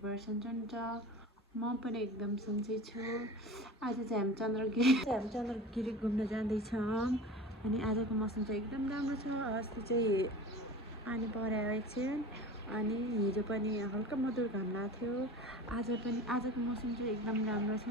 सबैजनाहरू सन्चै हुन्छ। म पनि एकदम सन्चै छु। आज चाहिँ हामी चन्द्रगिरी घुम्न जाँदैछौँ अनि आजको मौसम चाहिँ एकदम राम्रो छ। अस्ति चाहिँ पानी पऱ्यो एकछिन अनि हिजो पनि हल्का मधुर घाम लागेको थियो। आजको मौसम चाहिँ एकदम राम्रो छ।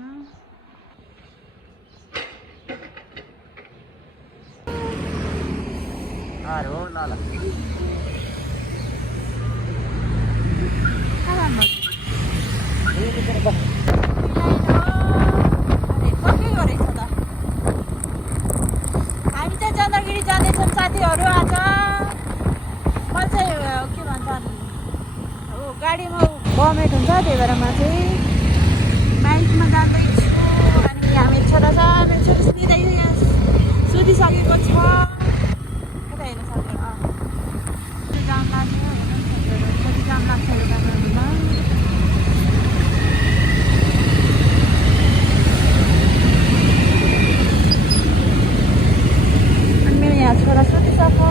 हामी चाहिँ चन्द्रगिरी जाँदैछौँ साथीहरू। आज म चाहिँ के भन्छन् गाडीमा भमिट हुन्छ, त्यही भएर म चाहिँ बाइकमा जाँदैछु। अनि हामी छोरा सानो सुतिसकेको छ। कता हेर्नु सक्यो जाम लाग्यो, कति जाम लाग्छ बाटोहरूमा। अनि मेरो यहाँ छोरा सुतिसक्यो।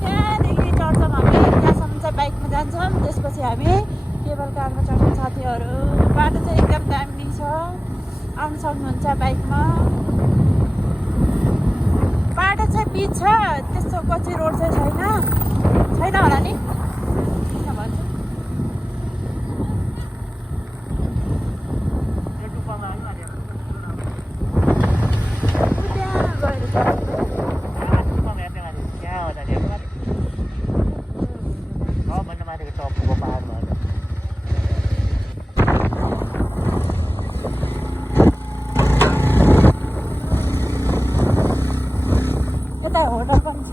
त्यहाँदेखि चढ्छौँ हामी, त्यहाँसम्म चाहिँ बाइकमा जान्छौँ। त्यसपछि हामी केबल कारमा चढ्छौँ साथीहरू। बाटो चाहिँ एकदम दामी छ, आउनु सक्नुहुन्छ बाइकमा। बाटो चाहिँ पिच छ, त्यस्तो कच्ची रोड चाहिँ छैन होला नि, किन भन्छु। यता होटल पनि छ।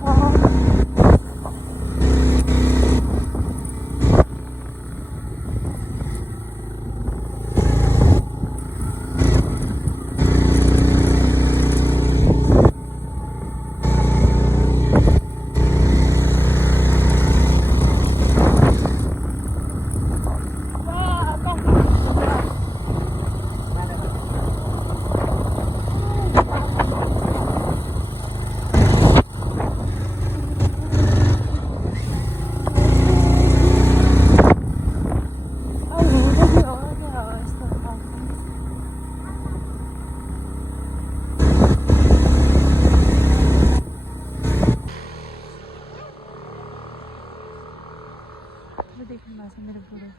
देख्नु भएको छ मेरो बुढो।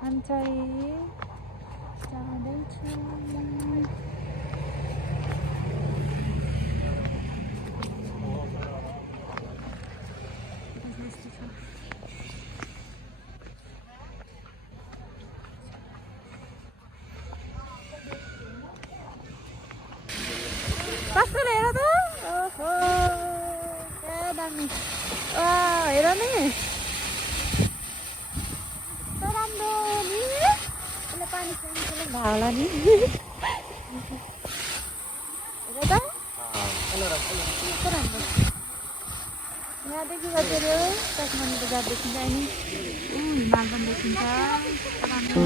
हामी चाहिँ जाँदैछौँ। कस्तो हेर त, ओहो क्या दामी। हेर नि राम्रो नि, यसले पानी खानु भाला नि। हेर त कस्तो राम्रो। यहाँदेखि गएर काठमाडौँ बजार देखिन्छ नि, हिमाल पनि देखिन्छ। कस्तो राम्रो।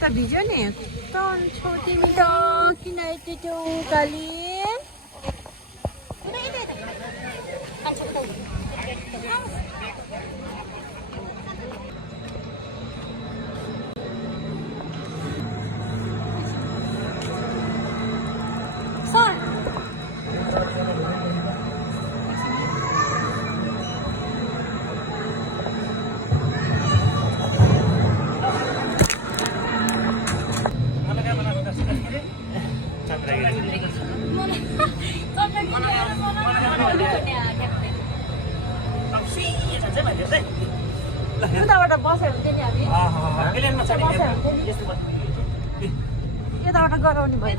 त भिज्यो नि कस्तो तिमी त किन यति काली उताबाट बसेर हुन्थ्यो नि हामी यताबाट गराउने भयो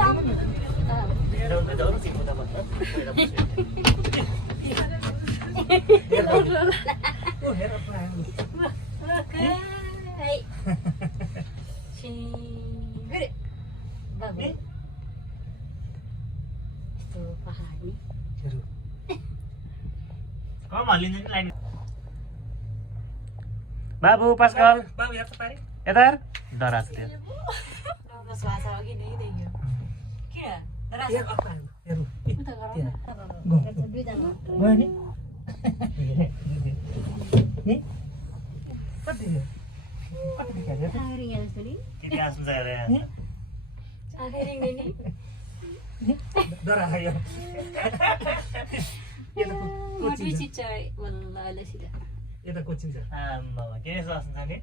बाबु पास्कल यता डराछ त्यो यता कोचिङ छ के जस्तो नि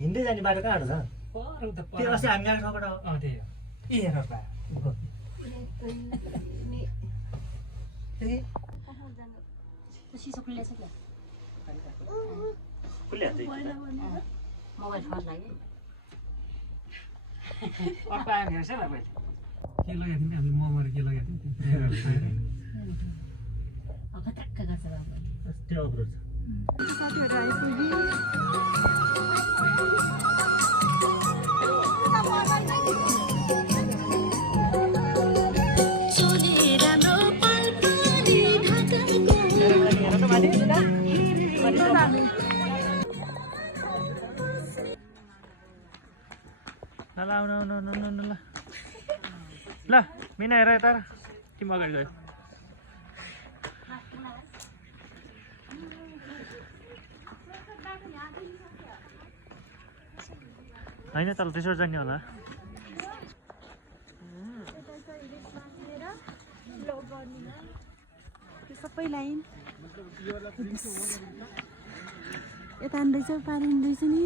हिँड्दै जाने बाटो कहाँबाट छ त्यो अस्ति हामी गएको ठाउँबाट त्यही हो ए हेर बा सिसो खुल्लेछ क्या मोबाइल फोन लाग्यो अर्को आयो हेर्छ ल भाइ के लगाएको थियौँ हामीले मोमोहरू के लगाएको थियौँ अब टक्क गर्छ बाबु त्यो अग्रो छ साथीहरू आइपुग्यो ल आउनु आउनु आउनु आउनु ल ल मिना हेर यता तिमी अगाडि गयो होइन तल त्यसो जाने होला सबै लाइन यता हान्दैछ पानी हिँड्दैछ नि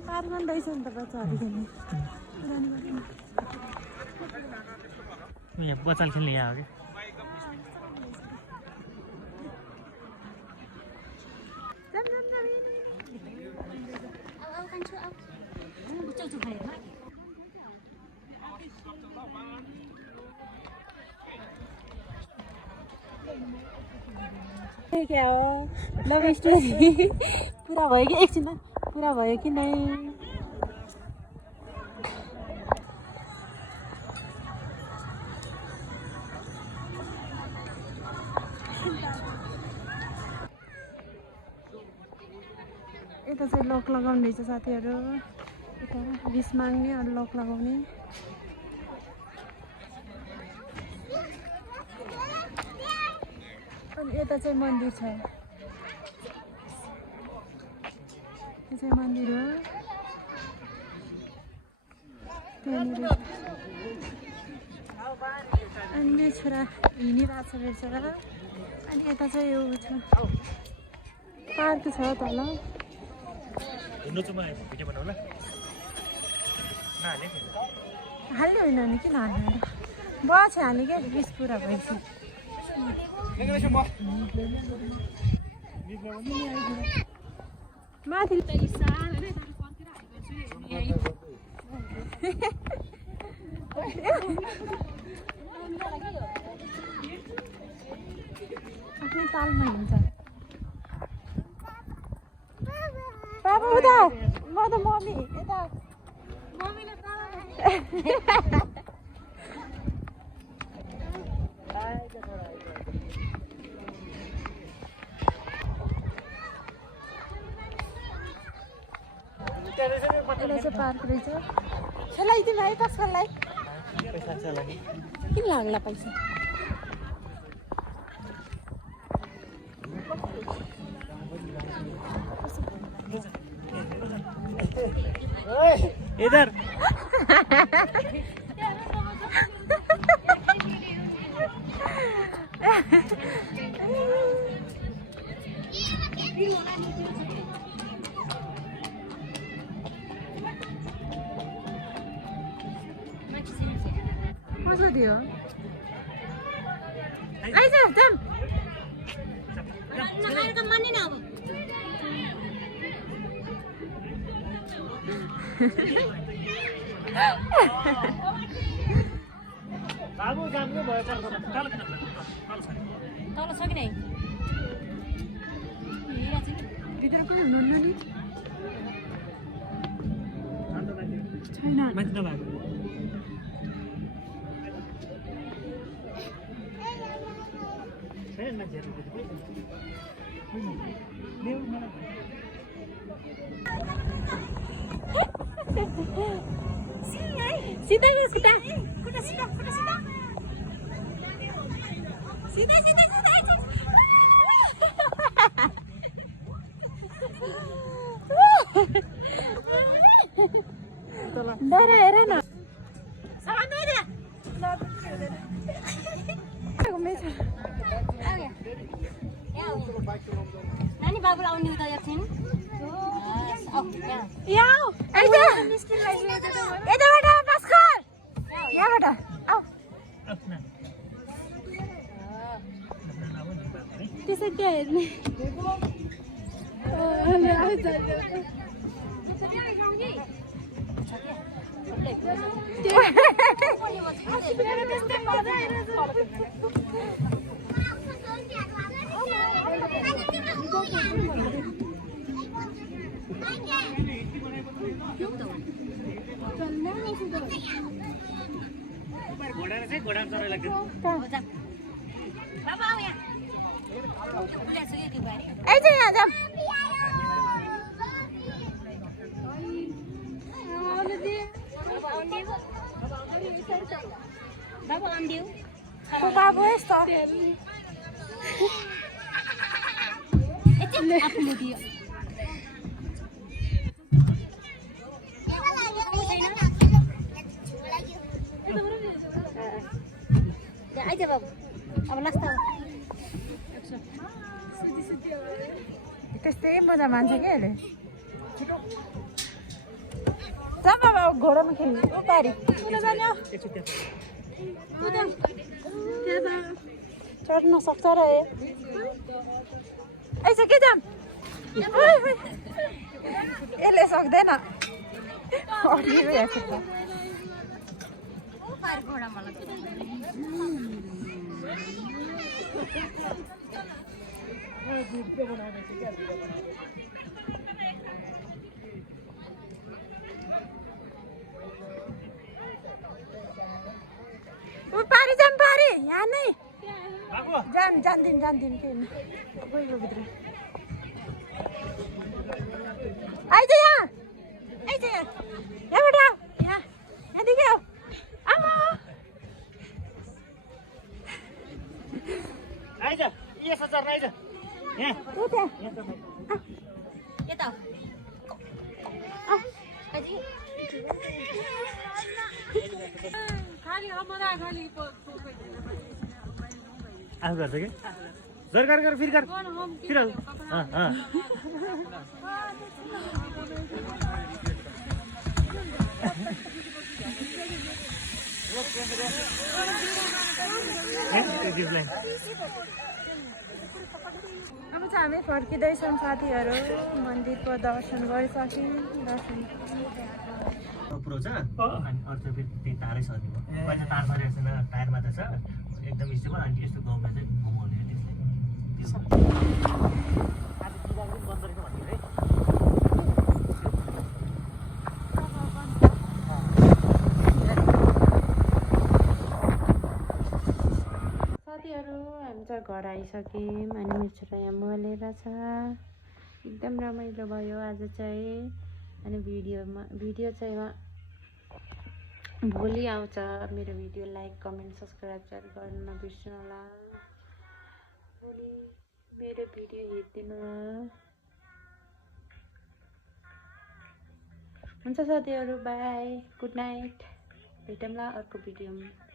पार मान्दैछ नि त बच्चाहरू खेल्ने यहाँ बचाल खेल्ने यहाँ हो कि क्या हो लभ स्टोरी पुरा भयो कि एकछिन पुरा भयो कि नै यता चाहिँ लक लगाउँदैछ साथीहरू यता विस माग्ने अरू लक लगाउने अनि यता चाहिँ मन्दिर छ यो चाहिँ मन्दिर हो त्यहाँनिर अनि मेरो छोरा हिँडिरहेको छ मेरो छोरा अनि यता चाहिँ यो छ पार्क छ तल हाल्ने होइन भने किन हाल्नु बस हाल्ने क्या बिस पुरा भएपछि माथि आफ्नै तालमा हिँड्छ बाबा उता म त मम्मी यता मम्मीले यसलाई चाहिँ पार्क रहेछ यसलाई तिमी है कसलाई किन लाग्ला पैसा इधर कसो दियो आइज जाम बाबु जाम्नु भयो तल सक्ने भित्र पनि हुनुहुन्न नि छैन माथि नभएको छैन मान्छेहरू सीधा सीधा सीधा सीधा सीधा सीधा डर हेर न नानी बाबुलाई आउने उता एकछिन यताबाट पास कर यहाँबाट आऊ त्यसो क्या हेर्ने घोडा चरा लाग्यो बाबा आऊ यहाँ आइज यहाँ जाम बाबु आम्दिउ बाबु यस्तो आफ्नो दियो आइज बाबु अब लास्ट त्यस्तै मजा मान्छ क्या अहिले जा बाबा घोडामा खेल्नु पारी चढ्न सक्छ र आइज के जाम यसले सक्दैन अडियो हेर्छ पारी जाम पारी यहाँ नै जान्दिम के गइलो भित्र आइज यहाँ यहाँबाट यहाँदेखि आऊ आमा आइज यसो चढ्न आइज यहाँ यता आफू गर्छ कि जर कर फिर कर फिर अब चाहिँ हामी फर्किँदैछौँ साथीहरू मन्दिरको दर्शन गरिसक्यौँ प्रो छ अनि अरू चाहिँ फेरि त्यही तारै सर्दिनु पहिला तार सरेको छैन टायरमा त छ एकदम स्टेबल अनि यस्तो गाउँमा चाहिँ घुमाउने त्यसले बन्द रहेछ भन्ने है साथीहरू हामी चाहिँ घर आइसक्यौँ अनि मेरो छोरा यहाँ मोबाइल हेरेर छ एकदम रमाइलो भयो आज चाहिँ अनि भिडियो चाहिँ भोलि आउँछ मेरो भिडियो लाइक कमेन्ट सब्सक्राइब चाहिँ गर्न नबिर्सनु होला भोलि मेरो भिडियो हेरिदिनु हुन्छ साथीहरू बाई गुड नाइट भेटौँला अर्को भिडियोमा